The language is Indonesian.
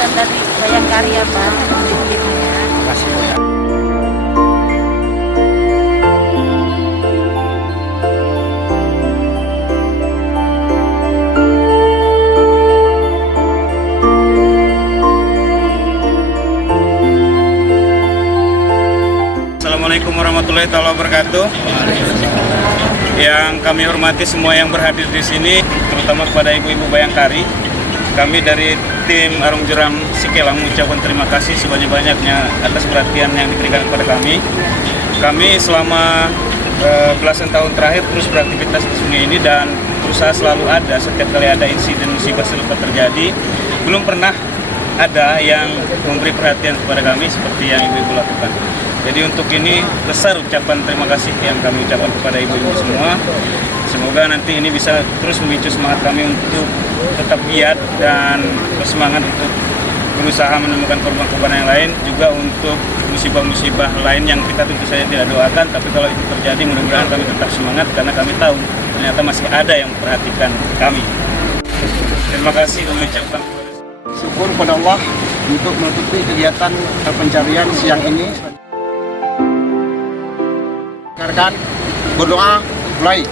kegiatan dari Bayangkari ya Bang, timnya. Terima kasih Bu ya. Assalamualaikum warahmatullahi wabarakatuh. Yang kami hormati semua yang berhadir di sini, terutama kepada ibu-ibu Bayangkari. Kami dari tim Arung Jeram Sikelang mengucapkan terima kasih sebanyak-banyaknya atas perhatian yang diberikan kepada kami. Kami selama belasan tahun terakhir terus beraktivitas di sungai ini dan berusaha selalu ada setiap kali ada insiden musibah serupa terjadi. Belum pernah ada yang memberi perhatian kepada kami seperti yang ibu-ibu lakukan. Jadi untuk ini besar ucapan terima kasih yang kami ucapkan kepada ibu-ibu semua. Semoga nanti ini bisa terus memicu semangat kami untuk tetap giat dan bersemangat untuk berusaha menemukan korban-korban yang lain, juga untuk musibah-musibah lain yang kita tentu saja tidak doakan, tapi kalau itu terjadi mudah-mudahan kami tetap semangat karena kami tahu ternyata masih ada yang memperhatikan kami. Terima kasih kami ucapkan. Syukur pada Allah untuk menutupi kegiatan pencarian siang ini. Rekan berdoa mulai.